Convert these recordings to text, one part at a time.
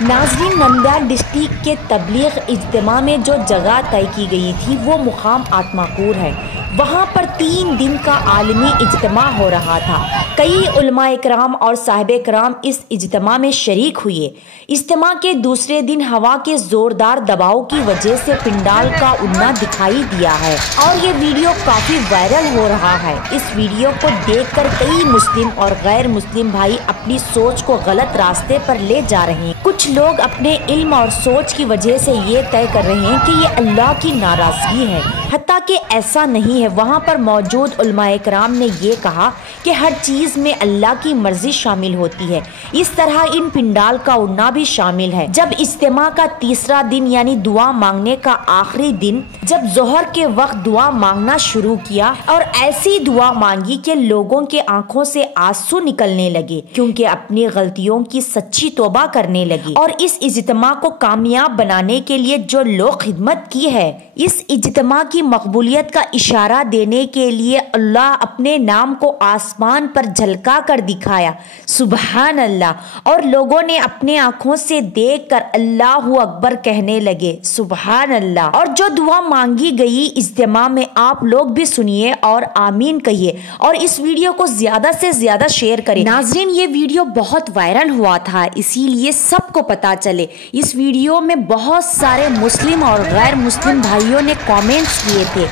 ناظرین، نندیال ڈسٹرکٹ کے تبلیغ اجتماع میں جو جگہ طے کی گئی تھی وہ مقام آتماکور ہے۔ وہاں پر 3 دن کا عالمی اجتماع ہو رہا تھا۔ کئی علماء کرام اور صاحب کرام اس اجتماع میں شریک ہوئے۔ اجتماع کے دوسرے دن ہوا کے زوردار دباؤ کی وجہ سے پنڈال کا اڑنا دکھائی دیا ہے اور یہ ویڈیو کافی وائرل ہو رہا ہے۔ اس ویڈیو کو دیکھ کر کئی مسلم اور غیر مسلم بھائی اپنی سوچ کو غلط راستے پر لے جا رہے ہیں۔ کچھ لوگ اپنے علم اور سوچ کی وجہ سے یہ طے کر رہے ہیں کہ یہ اللہ کی ناراضگی ہے، حتیٰ کہ ایسا نہیں ہے۔ وہاں پر موجود علماء کرام نے یہ کہا کہ ہر چیز میں اللہ کی مرضی شامل ہوتی ہے، اس طرح ان پنڈال کا اڑنا بھی شامل ہے۔ جب اجتماع کا تیسرا دن یعنی دعا مانگنے کا آخری دن، جب ظہر کے وقت دعا مانگنا شروع کیا اور ایسی دعا مانگی کہ لوگوں کے آنکھوں سے آنسو نکلنے لگے، کیونکہ اپنی غلطیوں کی سچی توبہ کرنے لگے اور اس اجتماع کو کامیاب بنانے کے لیے جو لوگ خدمت کی ہے، اس اجتماع کی مقبولیت کا اشارہ دینے کے لیے اللہ اپنے نام کو آسمان پر جھلکا کر دکھایا، سبحان اللہ، اور لوگوں نے اپنے آنکھوں سے دیکھ کر اللہ اکبر کہنے لگے، سبحان اللہ۔ اور جو دعا مانگی گئی اجتماع میں آپ لوگ بھی سنیے اور آمین کہیے اور اس ویڈیو کو زیادہ سے زیادہ شیئر کریں۔ ناظرین، یہ ویڈیو بہت وائرل ہوا تھا، اسی لیے سب کو پتا چلے۔ اس ویڈیو میں بہت سارے مسلم اور غیر مسلم بھائیوں نے کامنٹس کیے تھے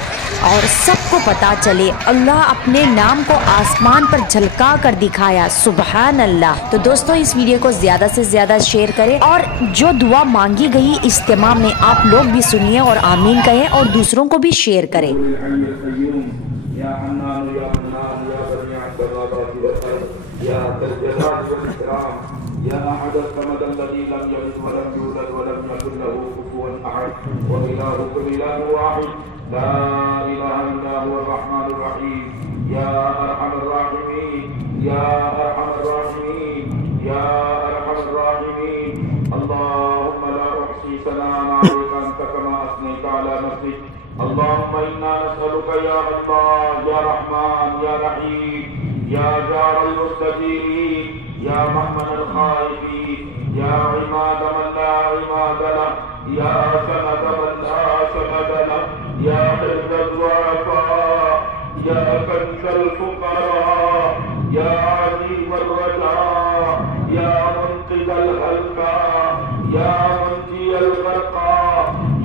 اور سب کو پتا چلے اللہ اپنے نام کو آسمان پر جھلکا کر دکھایا، سبحان اللہ۔ تو دوستو، اس ویڈیو کو زیادہ سے زیادہ شیئر کریں اور جو دعا مانگی گئی اجتماع میں آپ لوگ بھی سنیے اور آمین کہیں اور دوسروں کو بھی شیئر کریں۔ يا أحد الصمد الذي لم يلد ولم يولد ولم يكن له كفوا أحد وإلهكم إله واحد لا إله إلا هو الرحمن الرحيم يا أرحم الراحمين يا أرحم الراحمين يا أرحم الراحمين اللهم لا أحصي ثناء عليك أنت كما أثنيت على نفسك اللهم إنا نسألك يا الله يا رحمن يا رحيم يا جار المستجيبين يا مأمن الخائفين يا عماد من لا عماد له يا سند من لا سند له يا حفظ الضعفاء يا كنز الفقراء يا عظيم الرجاء يا منقذ الهلكى يا منجي الغرقى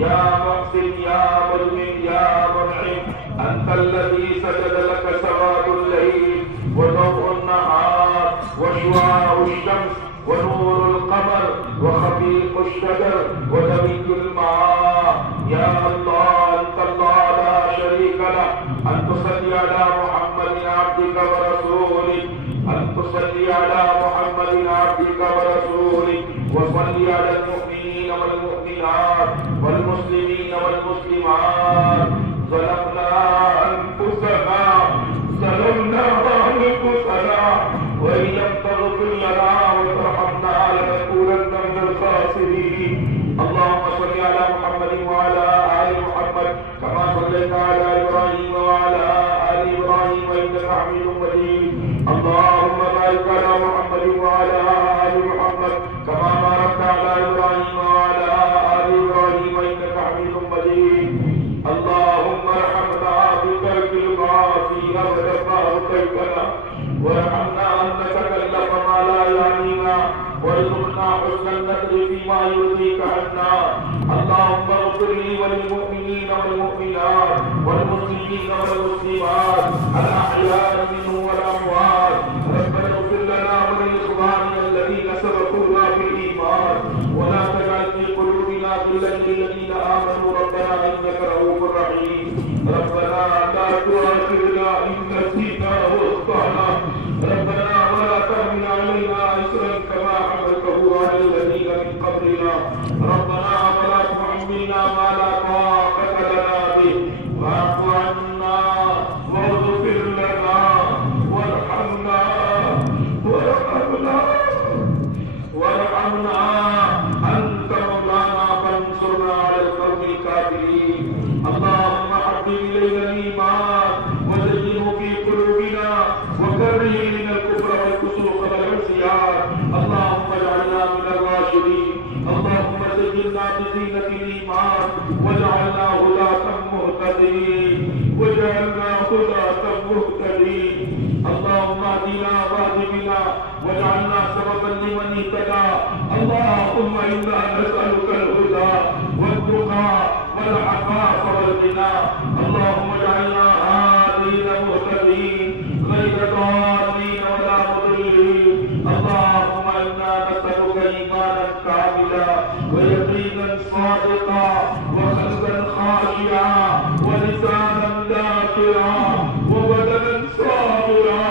يا محسن يا ملهم يا منعم أنت الذي سجد لك سواد الليل وضوء النهار وشعاع الشمس ونور القمر وخفيق الشجر ودمي الماء يا الله أنت الله لا شريك له أن تصلي على محمد عبدك ورسولك أن تصلي على محمد عبدك ورسولك وصلي على المؤمنين والمؤمنات والمسلمين والمسلمات ظلمنا أنفسنا وإن لم تغفر لنا وترحمنا لنكونن من الخاسرين اللهم صل على محمد وعلى آل محمد كما صليت على إبراهيم وعلى آل إبراهيم إنك حميد مجيد اللهم بارك على محمد وعلى آل محمد كما باركت على إبراهيم وعلى آل إبراهيم إنك حميد مجيد اللهم ارحمنا بترك المعاصي وتفاه كيفنا وارحمنا أن نتكلم ما لا يعنينا وارزقنا حسن النذر فيما يرضيك عنا اللهم اغفر لي وللمؤمنين والمؤمنات والمسلمين والمسلمات الأحياء منهم والأموات ربنا اغفر لنا ولإخواننا الذين سبقونا بالإيمان ولا تجعل في قلوبنا غلا للذين آمنوا ربنا إنك رؤوف رحيم ربنا لا تؤاخذنا إن نسينا وأخطأنا ربنا ولا تحمل علينا إصرا كما حملته على الذين من قبلنا ربنا ولا تحملنا ما لا طاقة لنا به واعف عنا واغفر لنا هداة مهتدين اللهم اهدنا واهد بنا واجعلنا سببا لمن اهتدى اللهم إنا نسألك الهدى والتقى والعفاف والغنى اللهم اجعلنا هادين مهتدين غير ضالين ولا مضلين اللهم إنا نسألك إيمانا كاملا ويقينا صادقا وقلبا خاشعا ولسانا ذاكرا وبدنا صابرا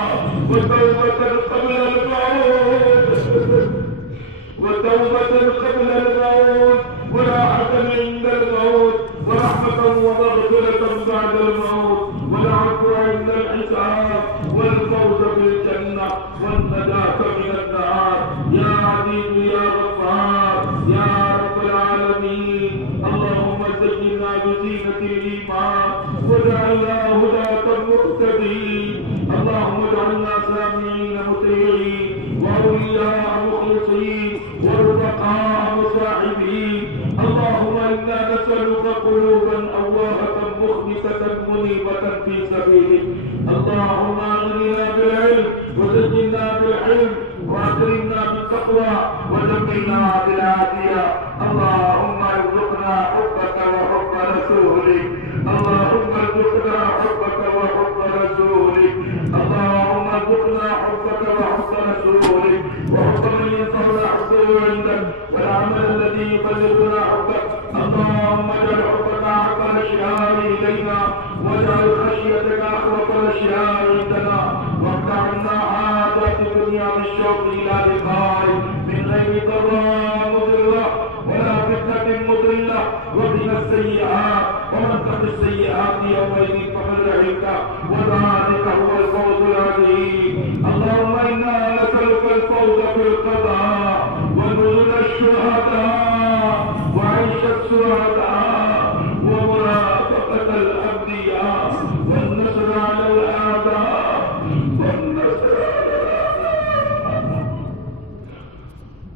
وتوبة قبل الموت وراحة عند الموت ورحمة ومغفرة بعد الموت والعفو عند الحساب والفوز بالجنة والنجاة من النار يا عزيز يا غفار يا رب العالمين اللهم زينا بزينة الإيمان واجعلنا هداة مهتدين اللهم اجعلنا سامعين مطيعين وأولياء مخلصين ورفقاء مصاحبين اللهم إنا نسألك قلوبا أواهة مخبتة منيبة في سبيلك اللهم أغننا بالعلم وزينا بالعلم وأكرمنا بالتقوى وجملنا بالعافية اللهم ارزقنا حبك وحب رسولك اللهم ارزقنا حبك وحب رسولك اللهم ارزقنا حبك وحب رسولك وحب من ينصر حبه عندك والعمل الذي يبلغنا حبك اللهم اجعل حبك احب الاشياء الينا واجعل خشيتك اخوف الاشياء عندنا واقطع عنا عادات الدنيا بالشوق الى لقائك من غير ضراء مضره ولا فتنه مضله وقنا السيئات ومن تق السيئات يومئذ فقد رحمت وذلك هو الفوز العظيم اللهم انا نسالك الفوز في القضاء ونزل الشهداء وعيش السعداء ومرافقة الأنبياء والنصر على الأعداء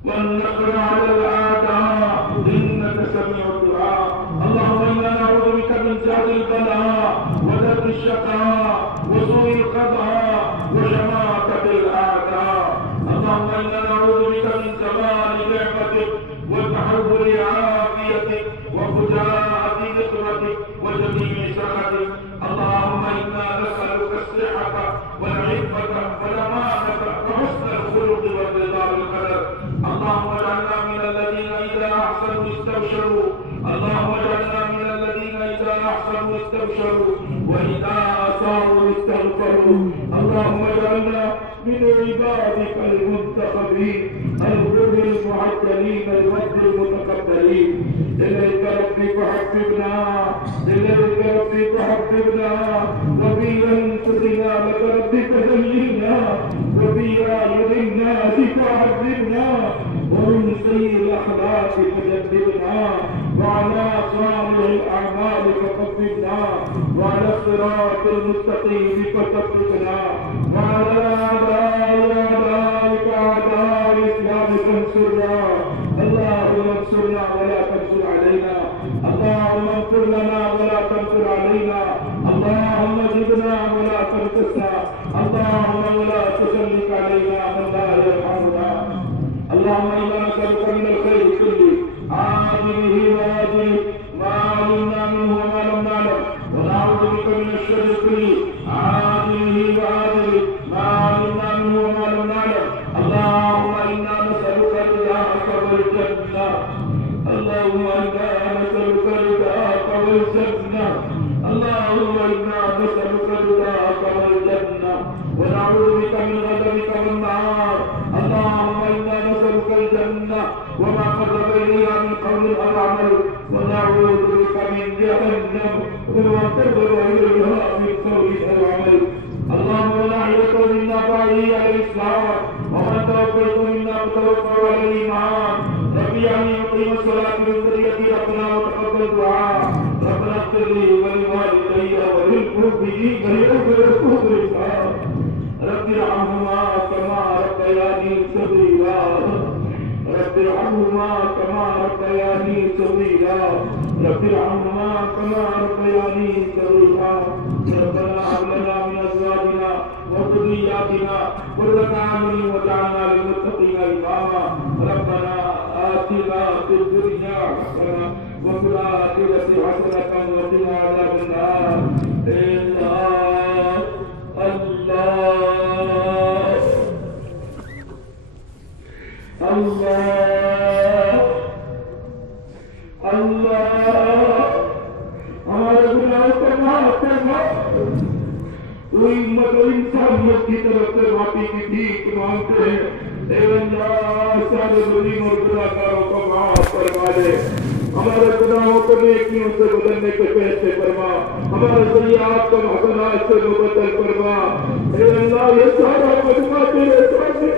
والنصر على الأعداء إنك سميع الدعاء اللهم إنا نعوذ بك من جهل البلاء ودرك الشقاء وسوء القضاء وشماتة الأعداء اللهم إنا نعوذ بك من زوال نعمتك وتحول عافيتك وفجاءة نصرتك وجميع سخطك اللهم إنا نسألك الصحة والعفة والأمانة وحسن الخلق والرضا بالقدر اللهم اجعلنا من الذين إذا أحسنوا استبشروا اللهم اجعلنا من الذين إذا أحسنوا استبشروا وإذا أساءوا استغفروا اللهم اجعلنا من عبادك المنتخبين الغر المعجلين الود المتقبلين إليك ربي فحببنا إليك ربي فحببنا وفي أنفسنا لك ربي فزينا وفي أعين الناس فعذبنا ومن سيء الأخلاق فجددنا وعلى صالح الأعمال فثبتنا وعلى الصراط المستقيم فثبتنا وعلى أعدائك أعداء الإسلام فانصرنا اللهم انصرنا ولا تنصر علينا اللهم انصر لنا ولا تنصر علينا اللهم زدنا ولا تنقصنا اللهم ولا تسلط علينا من لا يرحمنا اللهم إنا نسألك من الخير كله عاجله وآجله ما علمنا منه وما لم نعلم ونعوذ بك من الشر كله عاجله وآجله ما علمنا منه وما لم نعلم اللهم إنا نسألك رضاك والجنة اللهم إنا نسألك رضاك والجنة اللهم إنا نسألك رضاك والجنة ونعوذ بك من غضبك والنار اللهم إنا نسألك الجنة وما قرب إليها من قول أو عمل ونعوذ بك من جهنم وما قرب إليها من قول أو عمل اللهم لا يقل منا فعلي على الإسلام ومن توفيت منا فتوفى على الإيمان ربي يعني يقيم الصلاة من ذريتي ربنا وتقبل دعاء ربنا اغفر لي ولوالدي وللمؤمنين يوم يقوم الحساب رب ارحمهما كما ربياني صغيرا رب ارحمهما كما ربياني صغيرا رب ارحمهما كما ربياني صغيرا ربنا هب لنا أعيننا قرة أعين واجعلنا للمتقين إماما ربنا آتنا في الدنيا حسنة وفي الآخرة حسنة وقنا عذاب النار ہمارے گناہوں کو معاف فرما کوئی انسانیت کی طرف سے معافی کی بھیک مانگتے ہیں اے اللہ سارے ظلم اور گناہگاروں کو معاف فرما دے ہمارے گناہوں کو نیکیوں سے بدلنے کے فیصلے فرما ہمارے سیئات کو حسنات سے مبدل فرما اے اللہ یہ سارا مجمع تیرے سامنے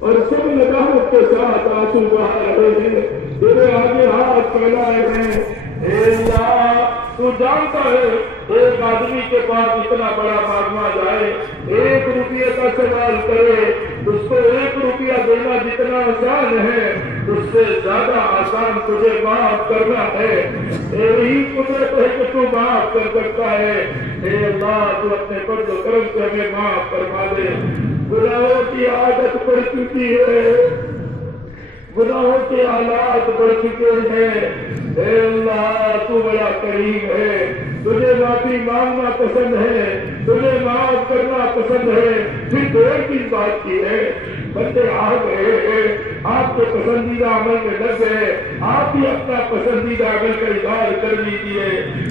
اور سب نگاہوں کے ساتھ آنسو بہا رہے ہیں تیرے آگے ہاتھ پھیلائے ہیں اے اللہ تو جانتا ہے ایک آدمی کے پاس اتنا بڑا مجمع جائے 1 روپیے کا سوال کرے اس کو 1 روپیہ دینا جتنا آسان ہے اس سے زیادہ آسان تجھے معاف کرنا ہے یہی قدرت ہے کہ تو معاف کر سکتا ہے اے اللہ تو اپنے فضل و کرم سے ہمیں معاف فرما دے گناہوں کی عادت پڑ چکی ہے گناہوں کے حالات بڑھ چکے ہیں اے اللہ تو بڑا کریم ہے تجھے معافی مانگنا پسند ہے تجھے معاف کرنا پسند ہے پھر دیر کی بات کی ہے بندے آ گئے ہیں آپ کے پسندیدہ عمل میں لگ گئے آپ ہی اپنا پسندیدہ عمل کا اظہار کر لیجیے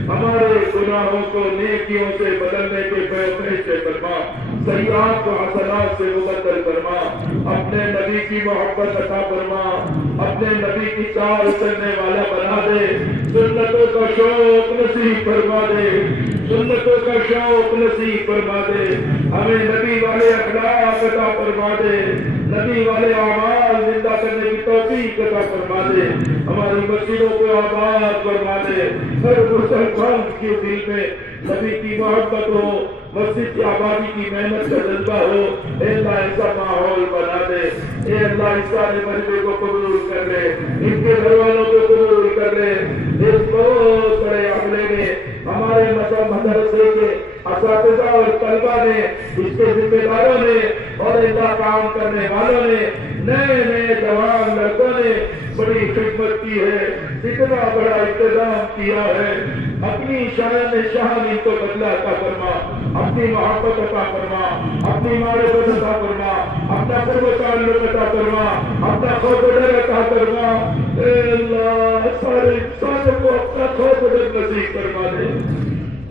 ہمارے گناہوں کو نیکیوں سے بدلنے کے فیصلے سے فرما سیئات کو حسنات سے مبدل فرما اپنے نبی کی محبت عطا فرما اپنے نبی کی چال چلنے والا بنا دے سنتوں کا شوق نصیب فرما دے سنتوں کا شوق نصیب فرما دے ہمیں نبی والے اخلاق عطا فرما دے نبی والے اعمال زندہ کرنے کی توفیق عطا فرما دے ہماری مسجدوں کو آباد فرما دے ہر مسلمان کے دل میں نبی کی محبت ہو مسجد کی آبادی کی محنت کا جذبہ ہو اے اللہ ایسا ماحول بنا دے اے اللہ اس سارے مجمع کو قبول کر لے ان کے گھر والوں کو قبول کر لے اس بہت بڑے عملے میں ہمارے مدرسے کے اساتذہ اور طلبہ نے اس کے ذمہ داروں نے اور اللہ کام کرنے والوں نے نئے نئے جوان لڑکوں نے بڑی خدمت کی ہے اتنا بڑا انتظام کیا ہے اپنی شان شان ان کو بدلا عطا فرما اپنی محبت عطا فرما اپنی معرفت عطا فرما اپنا قرب و تعلق عطا فرما اپنا خوف و ڈر عطا فرما اے اللہ سارے انسانوں کو اپنا خوف و ڈر نصیب فرما دے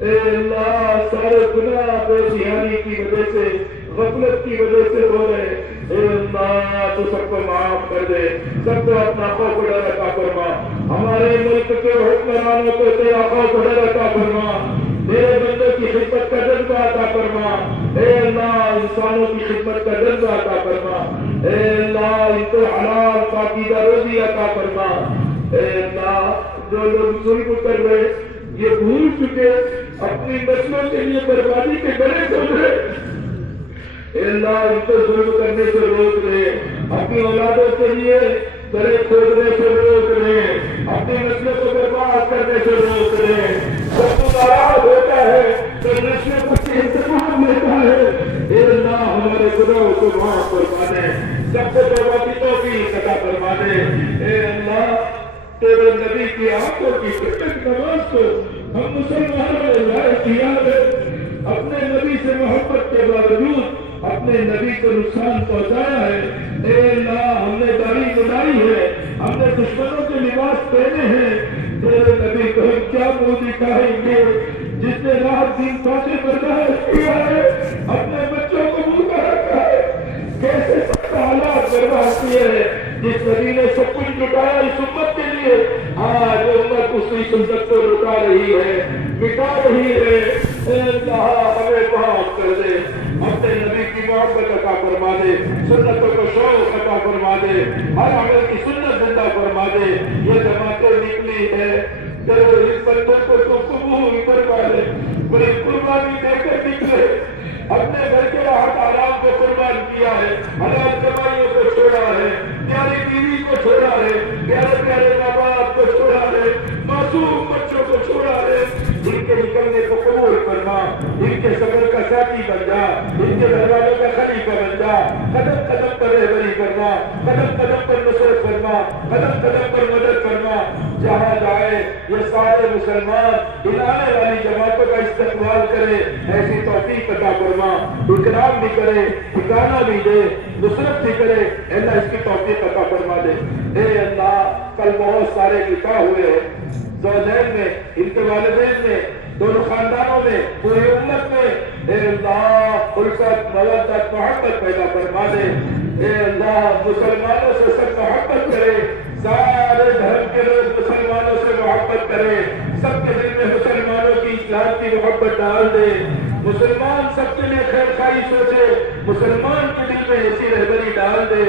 اے اللہ سارے گناہ بے دھیانی کی وجہ سے غفلت کی وجہ سے ہو رہے اے اللہ تو سب کو معاف کر دے سب کو اپنا خوف و ڈر عطا فرما ہمارے ملک کے حکمرانوں کو تیرا خوف و ڈر عطا فرما میرے بندے کی خدمت کا جذبہ عطا فرما اے اللہ انسانوں کی خدمت کا جذبہ عطا فرما اے اللہ ان کو حلال پاکیزہ روزی عطا فرما اے اللہ جو لوگ ظلم کر رہے یہ بھول چکے اپنی نسلوں کے لیے بربادی کے گلے کھول رہے اے اللہ ان کو ظلم کرنے سے روک دے اپنی اولادوں کے لیے گلے کھودنے سے روک دے اپنی نسلوں کو برباد کرنے سے روک دے جب تو ناراض ہوتا ہے تو نسلوں کو انتقام لیتا ہے اے اللہ ہمارے گناہوں کو معاف فرما دے سب کو توبہ کی توفیق عطا فرما دے اے اللہ تیرے نبی کی آنکھوں کی کٹک نماز کو ہم مسلمانوں نے لائق کیا ہے اپنے نبی سے محبت کے باوجود اپنے نبی کو نقصان پہنچایا ہے اے اللہ ہم نے داڑھی بنائی ہے ہم نے دشمنوں کے لباس پہنے ہیں تیرے نبی کو ہم کیا منہ دکھائیں گے جس نے رات دن پاتے برداشت کیا ہے اپنے بچوں کو بھوکا رکھا ہے کیسے سخت حالات برباد کیے ہیں جس نبی نے سب کچھ لٹایا اس امت کے لیے آج امت اسی سنت کو لٹا رہی ہے مٹا رہی ہے اے اللہ ہمیں معاف کر دے اپنے نبی کی محبت عطا فرما دے سنتوں کو شوق عطا فرما دے ہر عمل کی سنت زندہ فرما دے یہ جماعتیں نکلی ہے تیرے اس بندے کو تو قبول فرما دے بڑی قربانی دے کر نکلے اپنے گھر کے راحت آرام کو قربان کیا ہے حلال کمائیوں کو چھوڑا ہے پیاری بیوی کو چھوڑا ہے پیارے پیارے ماں باپ کو چھوڑا ہے معصوم بچوں کو چھوڑا ہے ان کے نکلنے کو قبول فرما ان کے سفر کا ساتھی بن جا ان کے گھر والوں کا خلیفہ بن جا، قدم قدم پر رہبری کرنا، قدم قدم پر نصرت کرنا، قدم قدم پر مدد کرنا، جہاں جائے یہ سارے مسلمان ان آنے والی جماعتوں کا استقبال کرے، ایسی توفیق عطا فرما، اکرام بھی کرے، ٹھکانہ بھی دے، نصرت بھی کرے، اللہ اس کی توفیق عطا فرما دے۔ اے اللہ کل بہت سارے نکاح ہوئے ہیں زوجین میں، ان کے والدین میں، دونوں خاندانوں میں، پوری امت میں، اے اللہ الفت مودت محبت پیدا فرما دے۔ اے اللہ مسلمانوں سے سب محبت کرے، سارے دھرم کے لوگ مسلمانوں سے محبت کرے، سب کے دل میں مسلمانوں کی اسلام کی محبت ڈال دے، مسلمان سب کے لیے خیر خواہی سوچے، مسلمان کے دل میں ایسی رہبری ڈال دے۔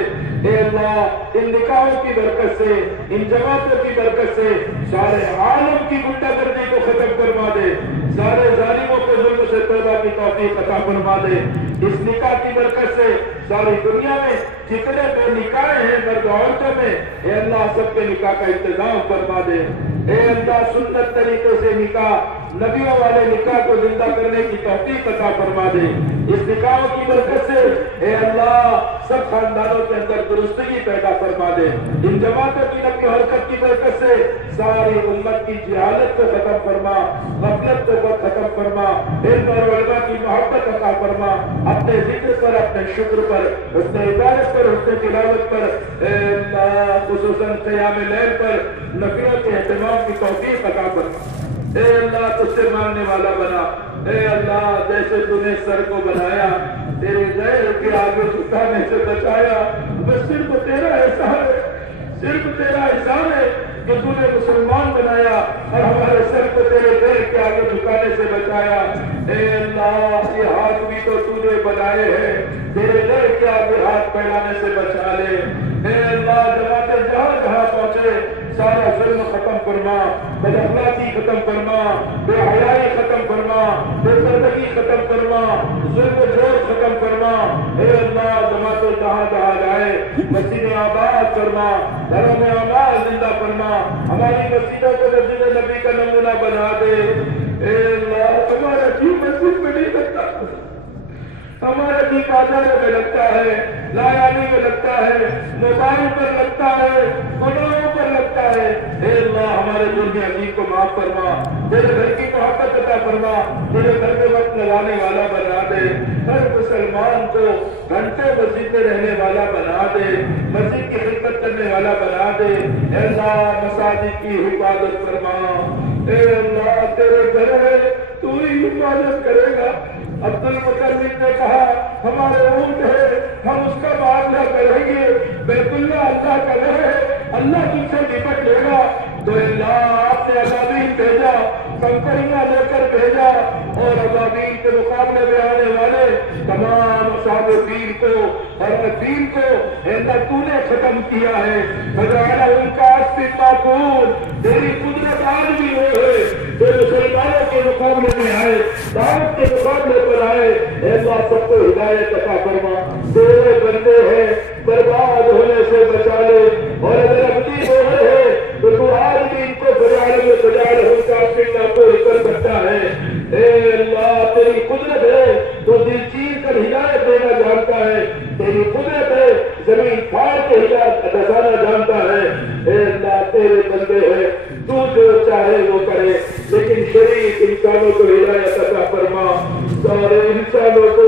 اے اللہ ان نکاحوں کی برکت سے، ان جماعتوں کی برکت سے سارے عالم کی غنڈہ گردی کو ختم فرما دے، سارے ظالموں کو ظلم سے توبہ کی توفیق عطا فرما دے۔ اس نکاح کی برکت سے ساری دنیا میں جتنے بے نکاح ہیں مرد عورتوں میں، اے اللہ سب کے نکاح کا انتظام فرما دے۔ اے اللہ سنت طریقے سے نکاح، نبیوں والے نکاح کو زندہ کرنے کی توفیق عطا فرما دے۔ اس نکاحوں کی برکت سے اے اللہ سب خاندانوں کے اندر درستگی پیدا فرما دے۔ ان جماعتوں کی نقل و حرکت کی برکت سے ساری امت کی جہالت کو ختم فرما، غفلت کو ختم فرما، علم اور علماء کی محبت عطا فرما، اپنے ذکر پر، اپنے شکر پر، حسن عبادت پر، حسن تلاوت پر، اے اللہ خصوصاً قیام لیل پر نفلوں کے اہتمام کی توفیق عطا فرما۔ اے اللہ تجھ سے مانگنے والا بنا، اے اللہ جیسے تو نے سر کو بنایا، تیرے غیر کے آگے جھکانے سے بچایا، بس صرف تیرا احسان ہے، صرف تیرا احسان ہے کہ تو نے مسلمان بنایا اور ہمارے سر کو تیرے غیر کے آگے جھکانے سے بچایا۔ اے اللہ یہ ہاتھ بھی تو تو نے بنائے ہیں، تیرے غیر کے آگے ہاتھ پھیلانے سے بچا لے۔ اے اللہ جماعتیں جہاں جہاں پہنچے سارا ظلم ختم فرما، بد اخلاقی ختم فرما، بے حیائی ختم فرما، بے پردگی ختم فرما، ظلم و جور ختم فرما۔ اے اللہ جماعتیں جہاں جہاں جائے مسجد آباد فرما، گھروں میں اعمال زندہ فرما، ہماری مسجدوں کو مسجد نبی کا نمونہ بنا دے۔ اے اللہ ہمارا جی مسجد میں نہیں لگتا، ہمارا جی بازاروں میں لگتا ہے، لایانی میں لگتا ہے، موبائل پر لگتا ہے، گناہوں پر لگتا ہے۔ اے اللہ ہمارے جرم عظیم کو معاف فرما، تیرے گھر کی محبت عطا فرما، تیرے گھر میں وقت لگانے والا بنا دے، ہر مسلمان کو گھنٹے مسجد میں رہنے والا بنا دے، مسجد کی خدمت کرنے والا بنا دے۔ اے اللہ مساجد کی حفاظت فرما، اے اللہ تیرے گھر ہے تو ہی حفاظت کرے گا۔ عبد المطلب نے کہا ہمارے اونٹ ہے، ہم اس کا معاملہ کریں گے، بیت اللہ اللہ کا گھر ہے، اللہ تم سے نپٹ لے گا۔ تو اللہ آپ نے ابابیل بھیجا، کنکریاں لے کر بھیجا، اور ابابیل کے مقابلے میں آنے والے تمام اصحاب فیل کو اور فیل کو اللہ تو نے ختم کیا ہے۔ فجعل ان کا اسب معقول، تیری قدرت آج بھی وہ ہے جو مسلمانوں کے مقابلے میں آئے، دعوت کے مقابلے پر آئے۔ اے اللہ سب کو ہدایت عطا فرما، تیرے بندے ہیں برباد ہونے سے بچا لے، اور اگر اپنی بوجھ ہے تو تو آج بھی ان کو بجائے میں بجائے ہو کا سننا کو کر سکتا ہے۔ اے اللہ تیری قدرت ہے تو دل چیر کر ہدایت دینا جانتا ہے، تیری قدرت ہے زمین پھاڑ کے ہدایت دسانا جانتا ہے۔ اے اللہ تیرے بندے ہیں، تو جو چاہے وہ کرے، لیکن شریف انسانوں کو ہدایت عطا فرما، سارے انسانوں کو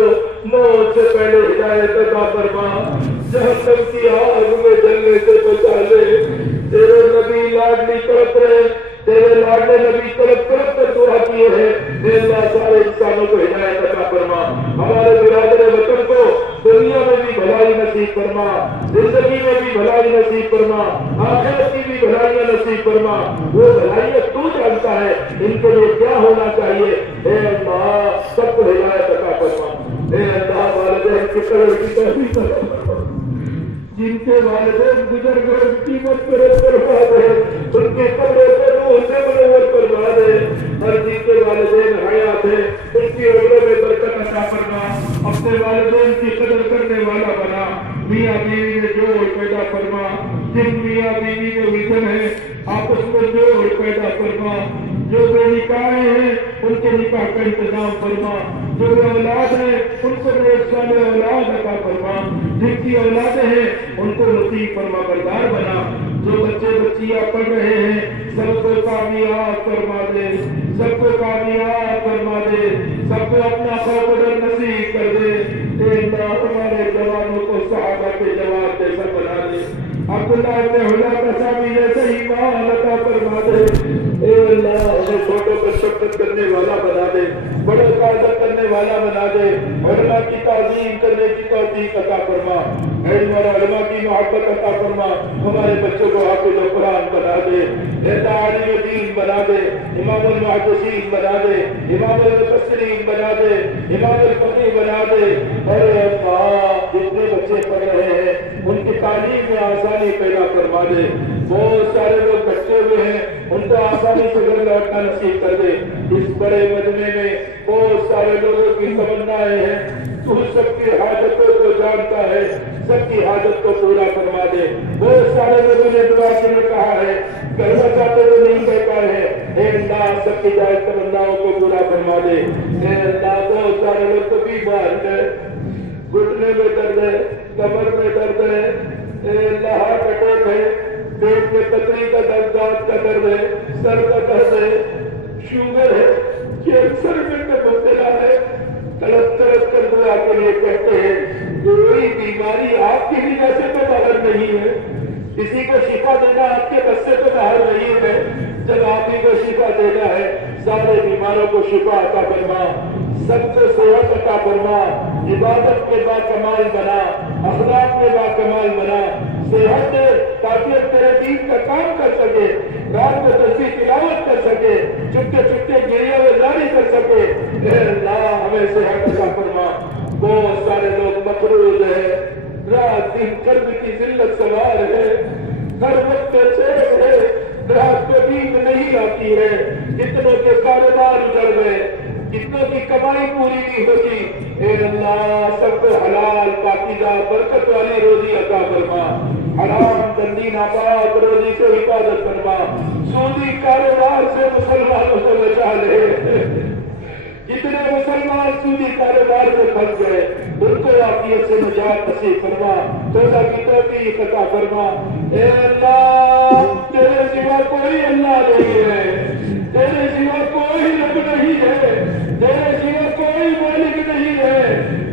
موت سے پہلے ہدایت عطا فرما، جہنم کی آگ میں جلنے سے بچا لے۔ تیرے نبی لاڈلی تڑپ رہے، تیرے لاڈلے نبی تڑپ تڑپ کر دعا کیے ہیں۔ اے اللہ سارے انسانوں کو ہدایت عطا فرما، ہمارے برادر وطن کو دنیا میں بھی بھلائی نصیب فرما، زندگی میں بھی بھلائی نصیب فرما، آخرت کی بھی بھلائیاں نصیب فرما۔ وہ بھلائیاں تو جانتا ہے ان کے لیے کیا ہونا چاہیے۔ اے اللہ سب کو ہدایت عطا فرما۔ اے اللہ والدین کی قدر کی توفیق عطا فرما، جن کے والدین گزر گئے ان کی مغفرت فرما دے، ان کے قبروں کو روح سے منور فرما دے، اور جن کے والدین حیات ہیں ان کی عمروں میں برکت عطا فرما، اپنے والدین کی قدر کرنے والا بنا، میاں بیوی میں جوڑ پیدا فرما، جن میاں بیوی میں وطن ہے آپس میں جوڑ پیدا فرما، جو بے نکاح ہیں ان کے نکاح کا انتظام فرما، جو اولاد ہیں ان کو نیک صالح اولاد عطا فرما، جن کی اولادیں ہیں ان کو نصیب فرما بردار بنا، جو بچے بچیاں پڑھ رہے ہیں سب کو کامیاب فرما دے، سب کو کامیاب فرما دے، سب کو اپنا خوف ڈر نصیب کر دے۔ اے اللہ ہمارے جوانوں کو صحابہ کے جوان جیسا بنا دے، عبداللہ ابن حذیفہ صحابی جیسے ایمان عطا فرما دے۔ اے اللہ ہمیں چھوٹوں کو شفقت کرنے والا بنا دے، بڑوں کا عزت کرنے والا بنا دے، علماء کی تعظیم کرنے کی توفیق عطا فرما، علم اور علماء کی محبت عطا فرما، ہمارے بچوں کو حافظ قرآن بنا دے، عالم دین بنا دے، امام المحدثین بنا دے، امام المفسرین بنا دے، امام الفقیہ بنا دے۔ اور جتنے بچے پڑھ رہے ہیں ان کی تعلیم میں آسانی پیدا فرما دے، بہت سارے لوگ بچے ہوئے ہیں ان کو آسانی سے گھر لوٹنا نصیب کر دے۔ اس بڑے مجمع میں بہت سارے لوگوں کی تمنائیں ہیں، تو سب کی حاجتوں کو جانتا ہے، سب کی حاجت کو پورا فرما دے۔ بہت سارے لوگوں نے دعا کے لیے کہا ہے، کرنا چاہتے ہوئے نہیں کہہ پائے ہیں، اے اللہ سب کی جائز تمناؤں کو پورا فرما دے۔ اے اللہ بہت سارے لوگ تو بیمار ہیں، گھٹنے میں درد ہے، کمر میں درد ہے، اے اللہ ہارٹ اٹیک ہے، پیٹ میں پتری کا درد، دانت کا درد ہے، سر کا درد ہے، شوگر ہے، کینسر میں مبتلا ہے، تڑپ تڑپ کر دعا کے لیے کہتے ہیں کوئی بیماری آپ کی وجہ سے تو باہر نہیں ہے، کسی کو شفا دینا آپ کے بس سے تو باہر نہیں ہے، جب آپ ہی کو شفا دینا ہے سارے بیماروں کو شفا عطا فرما، سب کو صحت عطا فرما، عبادت کے با کمال بنا، اخلاق کے با کمال بنا، صحت دے تاکہ تیرے دین کا کام کر سکے، رات کو تسبیح تلاوت کر سکے، چپکے چپکے گریہ و زاری کر سکے۔ اے اللہ ہمیں صحت عطا فرما۔ بہت سارے لوگ مقروض ہیں، رات دن قرض کی ذلت سوار ہے، ہر وقت چیک ہے، رات کو نیند نہیں آتی ہے، کتنوں کے کاروبار اجڑ گئے، کتنوں کی کمائی پوری نہیں ہوتی۔ اے اللہ سب کو حلال پاکیزہ برکت والی روزی عطا فرما، حرام گندی ناپاک روزی سے حفاظت فرما، سودی کاروبار سے مسلمانوں کو بچا لے۔ جتنے مسلمان سودی کاروبار میں پھنس گئے ان کو عافیت سے نجات نصیب فرما، توبہ کی توفیق عطا فرما۔ اے اللہ تیرے سوا کوئی اللہ نہیں ہے، تیرے سوا کوئی رب نہیں ہے، تیرے سوا کوئی مالک نہیں ہے۔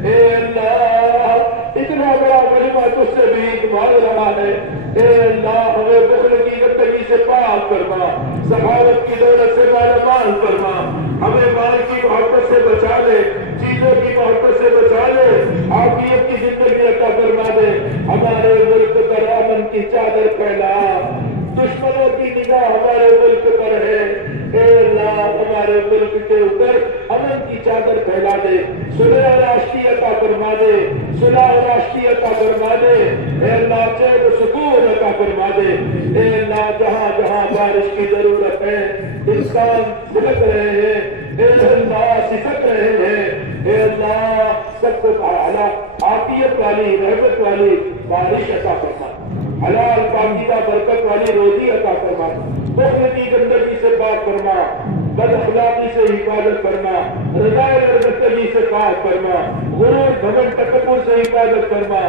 اے اللہ اتنا بڑا مجمع تجھ سے بھی مانگ رہا ہے، اے اللہ ہمیں بخل کی گندگی سے پاک فرما، سخاوت کی دولت سے مالا مال فرما، ہمیں مال کی محبت سے بچا لے، چیزوں کی محبت سے بچا لے، عافیت کی زندگی عطا فرما دے، ہمارے ملک پر امن کی چادر پھیلا، دشمنوں کی نگاہ ہمارے ملک پر ہے، اے اللہ ہمارے ملک کے اوپر امن کی چادر پھیلا دے، صلح و راشدی عطا فرما دے، صلح و راشدی عطا فرما دے، اے اللہ چین و سکون عطا فرما دے۔ اے اللہ جہاں جہاں بارش کی ضرورت ہے انسان سکت رہے ہیں، اے اللہ سکت رہے ہیں، اے اللہ سب کو عافیت والی رحمت والی بارش عطا فرما، حلال پاکیزہ برکت والی روزی عطا فرما، بخل کی گندگی سے پاک فرما، بد اخلاقی سے حفاظت فرما، رضائے برکتی سے پاک فرما، غرور گھمنڈ تکبر سے حفاظت فرما،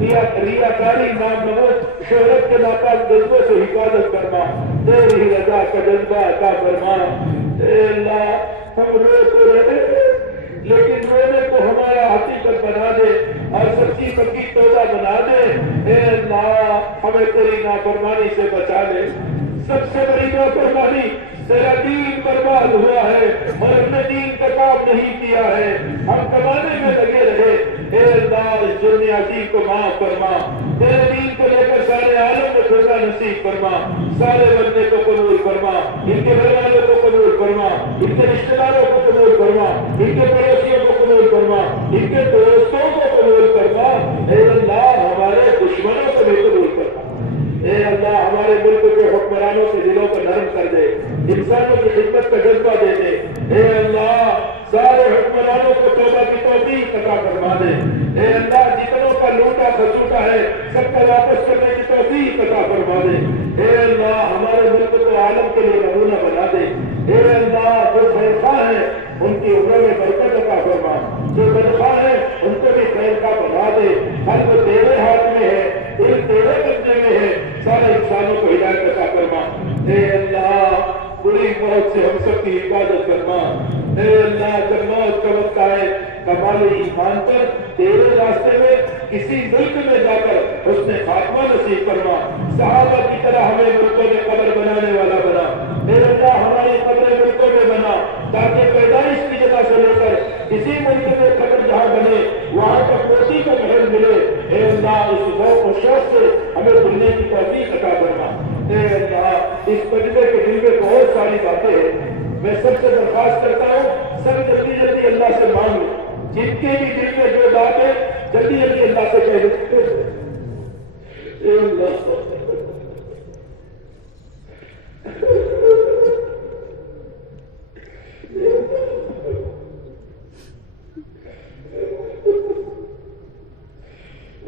ریاکاری نام نمود شہرت کے ناپاک جذبوں سے حفاظت فرما، تیری رضا کا جذبہ عطا فرما۔ اے اللہ ہم رو تو رہے لیکن رونے کو ہمارا حقیقت بنا دے اور سچی پکی توبہ بنا دے۔ اے اللہ ہمیں تیری نافرمانی سے بچا لے، سب سے بڑی نافرمانی تیرا دین برباد ہوا ہے اور ہم نے دین کا کام نہیں کیا ہے، ہم کمانے میں لگے رہے۔ اے اللہ اس جرم عظیم کو معاف فرما، تیرے دین کو لے کر سارے عالم میں پھرنا نصیب فرما، سارے بندے کو قبول فرما، ان کے گھر والوں کو قبول فرما، ان کے رشتہ داروں کو قبول فرما، ان کے پڑوسیوں کو قبول فرما، ان کے دوستوں کو قبول فرما۔ اے اللہ ہمارے دشمنوں کو بھی قبول فرما۔ اے اللہ ہمارے ملک کے حکمرانوں سے دلوں کو نرم کر دے، انسانوں کی خدمت کا جذبہ دے دے۔ اے اللہ سارے حکمرانوں کو توبہ کی توفیق عطا فرما دے۔ اے اللہ جتنوں کا لوٹا کھسوٹا ہے سب کا واپس کرنے کی توفیق عطا فرما دے۔ اے اللہ ہمارے ملک کو عالم کے لیے نمونہ بنا دے۔ اے اللہ جو خیر خواہ ہے کی حفاظت فرما۔ اے اللہ جب موت کا وقت آئے کمال ایمان پر تیرے راستے میں کسی ملک میں جا کر حسن خاتمہ نصیب فرما۔ صحابہ کی طرح ہمیں ملکوں میں قبر بنانے والا بنا۔ اے اللہ ہماری قبریں ملکوں میں بنا تاکہ پیدائش کی جگہ سے لے کر کسی ملک میں قبر جہاں بنے وہاں تک موتی کا محل ملے۔ اے اللہ اس ذوق و شوق سے ہمیں بننے کی توفیق عطا فرما۔ اے اللہ اس مجمع کے دل میں بہت ساری باتیں ہیں، میں سب سے درخواست کرتا ہوں سب جلدی جلدی اللہ سے مانگو، جن کے بھی دل میں جو بات ہے جلدی جلدی اللہ سے کہہ دیتے ہیں۔ اے اللہ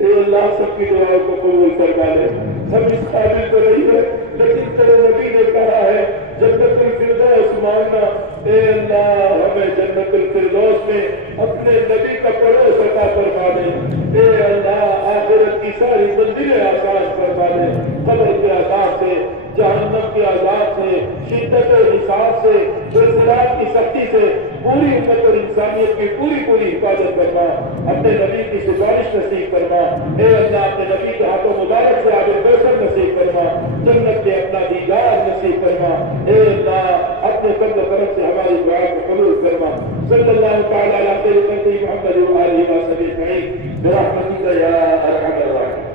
اے اللہ سب کی دعاؤں کو قبول فرما لے۔ ہم اس قابل تو نہیں ہے لیکن تیرے نبی نے کہا ہے جنت الفردوس مانگنا۔ اے اللہ ہمیں جنت الفردوس میں اپنے نبی کا پڑوس عطا فرما دے۔ اے اللہ آخرت کی ساری منزلیں آسان فرما دے، قبر کے عذاب سے، جہنم کے عذاب سے، شدت حساب سے، صراط کی سختی سے پوری امت اور انسانیت کی پوری حفاظت کرنا، اپنے نبی کی سفارش نصیب کرنا۔ اے اللہ اپنے نبی کے ہاتھوں مبارک سے آب کوثر نصیب کرنا، جنت کے اپنا دیدار نصیب کرنا۔ اے اللہ اپنے فضل و کرم سے ہماری دعا کو قبول فرما۔ صلی اللہ تعالی علی خیر خلقہ محمد و آلہ وصحبہ اجمعین برحمتک یا ارحم الراحمین۔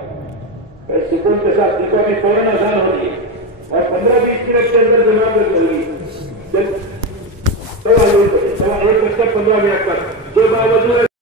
سکون کے ساتھ دیکھو ابھی فوراً اذان ہوگی اور 15-20 منٹ کے اندر جماعت ہوگی۔ سوا 1 بجے 15 منٹ تک جو باوجود